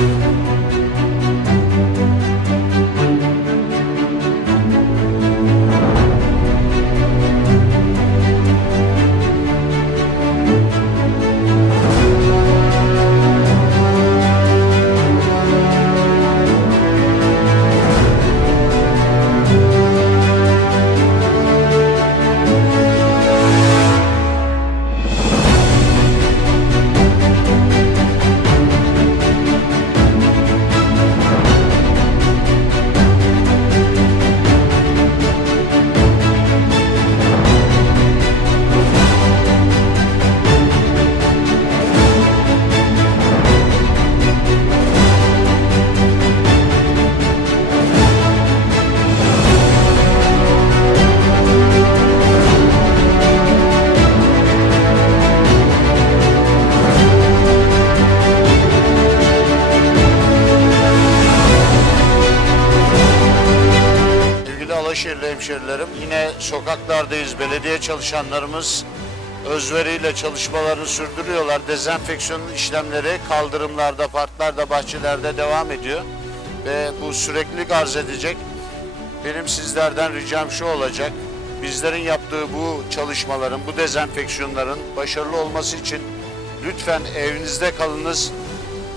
Música Alaşehirli hemşerilerim, yine sokaklardayız. Belediye çalışanlarımız özveriyle çalışmalarını sürdürüyorlar. Dezenfeksiyon işlemleri kaldırımlarda, parklarda, bahçelerde devam ediyor. Ve bu süreklilik arz edecek. Benim sizlerden ricam şu olacak. Bizlerin yaptığı bu çalışmaların, bu dezenfeksiyonların başarılı olması için lütfen evinizde kalınız.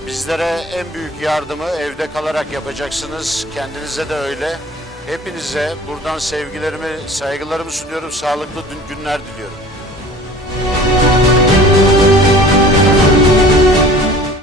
Bizlere en büyük yardımı evde kalarak yapacaksınız. Kendinize de öyle. Hepinize buradan sevgilerimi, saygılarımı sunuyorum. Sağlıklı günler diliyorum.